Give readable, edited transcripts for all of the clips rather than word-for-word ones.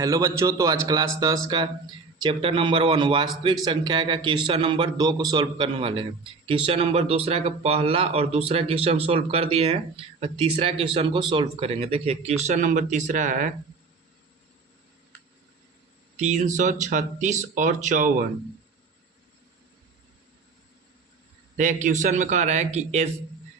Hello बच्चों, तो आज क्लास 10 का चैप्टर नंबर 1 वास्तविक संख्या का क्वेश्चन नंबर 2 को सॉल्व करने वाले हैं। क्वेश्चन नंबर दूसरा का पहला और दूसरा क्वेश्चन सॉल्व कर दिए हैं और तीसरा क्वेश्चन को सॉल्व करेंगे। देखिए क्वेश्चन नंबर तीसरा है 336 और 54। देखिए क्वेश्चन में कह रहा है कि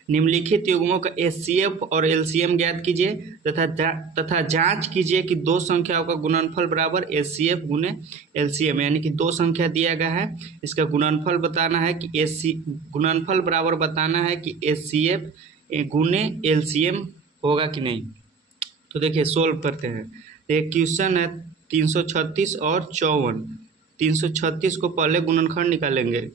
निम्नलिखित युग्मों का एचसीएफ और एलसीएम ज्ञात कीजिए तथा जांच कीजिए कि दो संख्याओं का गुणनफल बराबर एचसीएफ गुने एलसीएम, यानी कि दो संख्या दिया गया है, इसका गुणनफल बताना है कि गुणनफल बराबर बताना है कि एचसीएफ गुने एलसीएम होगा कि नहीं। तो देखिए सोल्व करते हैं। एक क्वेश्चन है 336 और 54। 336 को पहले गुणनखंड निकालेंगे।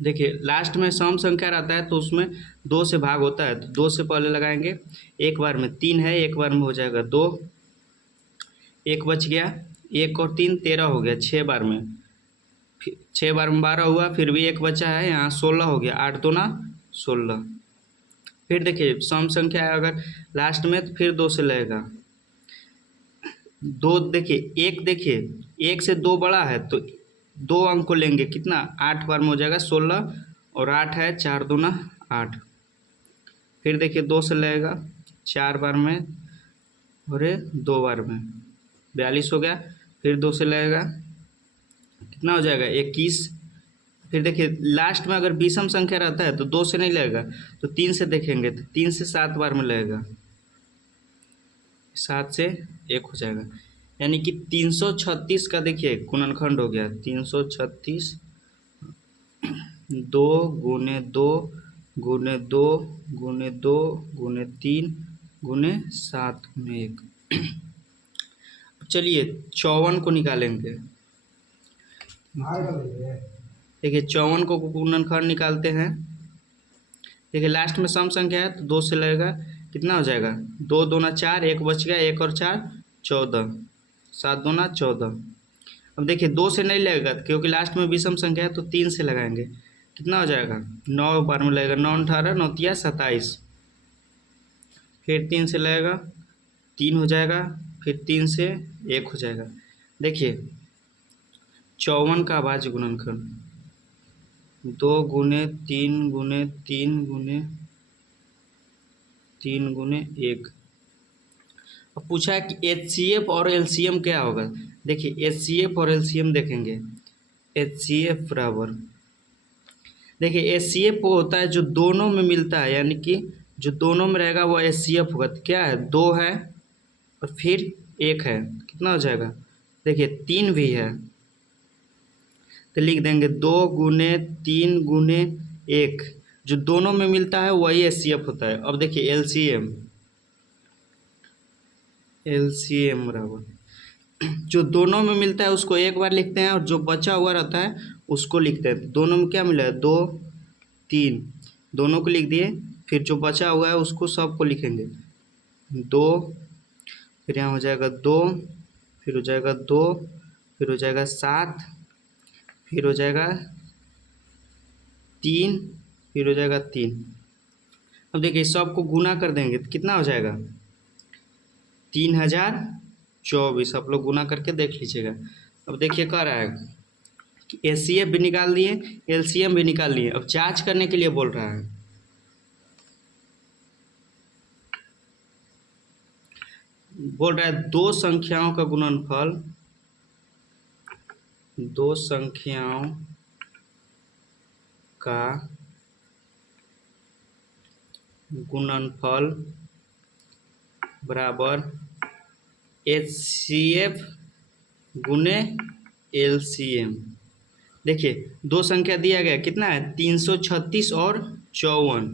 देखिए लास्ट में सम संख्या रहता है तो उसमें 2 से भाग होता है, तो 2 से पहले लगाएंगे। एक बार में 3 है, एक बार में हो जाएगा 2, एक बच गया, 1 और 3 13 हो गया। 6 बार में 6 बार में 12 हुआ, फिर भी एक बचा है, यहाँ 16 हो गया। 8 दूना 16। फिर देखिए सम संख्या है अगर लास्ट में तो फिर 2 से लगेगा। 2 देखिए 1 से 2 बड़ा है तो 2 अंक को लेंगे, कितना 8 बार में हो जाएगा 16 और 8 है 4 दूना 8। फिर देखिए 2 से लगेगा 4 बार में और 2 बार में 42 हो गया। फिर 2 से लगेगा कितना हो जाएगा 21। फिर देखिए लास्ट में अगर विषम संख्या रहता है तो 2 से नहीं लगेगा, तो 3 से देखेंगे तो 3 से 7 बार में लगेगा, 7 से 1 हो जाएगा। यानी कि 336 का देखिए गुणनखंड हो गया 336 2 गुने 2 गुने 2 गुने 2 गुने 3 गुने 7 गुने 1। चलिए 54 को निकालेंगे। देखिए 54 को गुणनखंड निकालते हैं। देखिए लास्ट में सम संख्या है तो 2 से लगेगा, कितना हो जाएगा 2 दूना 4, 1 बच गया, 1 और 4 14, 7 दूना 14। अब देखिए 2 से नहीं लगेगा क्योंकि लास्ट में विषम संख्या है तो 3 से लगाएंगे, कितना हो जाएगा 9 बार में लगेगा, 9 18 9 तिया 27। फिर 3 से लगेगा 3 हो जाएगा, फिर 3 से 1 हो जाएगा। देखिए 54 का अभाज्य गुणनखंड 2 गुने 3 गुने 3 गुने 3 गुने 1। अब पूछा है कि एचसीएफ और एलसीएम क्या होगा। देखिए एचसीएफ और एलसीएम देखेंगे। एचसीएफ बराबर, देखिए एचसीएफ वो होता है जो दोनों में मिलता है, यानी कि जो दोनों में रहेगा वो एचसीएफ होगा। तो क्या है 2 है और फिर 1 है, कितना हो जाएगा देखिए 3 भी है, तो लिख देंगे 2 गुने 3 गुने 1, जो दोनों में मिलता है वही एचसीएफ होता है। अब देखिए एलसीएम, एलसीएम बराबर जो दोनों में मिलता है उसको एक बार लिखते हैं और जो बचा हुआ रहता है उसको लिखते हैं। दोनों में क्या मिला है 2 3, दोनों को लिख दिए, फिर जो बचा हुआ है उसको सबको लिखेंगे 2, फिर यहाँ हो जाएगा 2, फिर हो जाएगा 2, फिर हो जाएगा 7, फिर हो जाएगा 3, फिर हो जाएगा 3। अब देखिए सबको गुना कर देंगे तो कितना हो जाएगा 3024। आप लोग गुना करके देख लीजिएगा। अब देखिए कह रहा है कि एचसीएफ भी निकाल दिए, एलसीएम भी निकाल लिए। अब जांच करने के लिए बोल रहा है। बोल रहा है दो संख्याओं का गुणनफल, दो संख्याओं का गुणनफल बराबर एचसीएफ गुने एलसीएम। देखिए दो संख्या दिया गया, कितना है 336 और 54।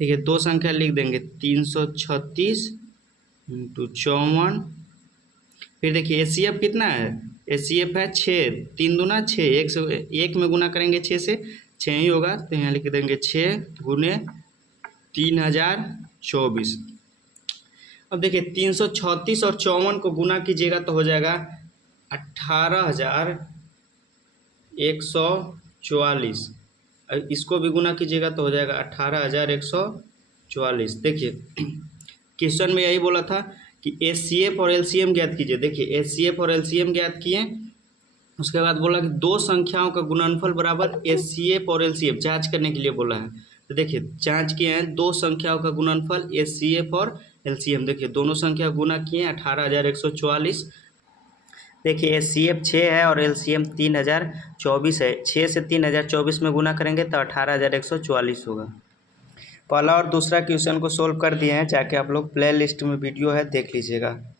देखिए दो संख्या लिख देंगे 336 इंटू 54। फिर देखिए एचसीएफ कितना है, एचसीएफ है 6, 3 दूना 6, 1 से 1 में गुना करेंगे 6 से 6 ही होगा, तो यहाँ लिख देंगे 6 गुने 3024। अब देखिए 336 और 54 को गुना कीजिएगा तो हो जाएगा 18144। इसको भी गुना कीजिएगा तो हो जाएगा 18144। देखिए क्वेश्चन में यही बोला था कि एचसीएफ और एलसीएम ज्ञात कीजिए। देखिए एचसीएफ और एलसीएम ज्ञात किए, उसके बाद बोला कि दो संख्याओं का गुणनफल बराबर एचसीएफ और एलसीएम जांच करने के लिए बोला है। तो देखिए जांच किए हैं दो संख्याओं का गुणनफल एचसीएफ और एलसीएम। देखिए दोनों संख्या गुना किए 18,144। देखिए एचसीएफ 6 है और एलसीएम 3,024 है। 6 से 3,024 में गुना करेंगे तो 18,144 होगा। पहला और दूसरा क्वेश्चन को सोल्व कर दिए हैं, जाके आप लोग प्ले लिस्ट में वीडियो है देख लीजिएगा।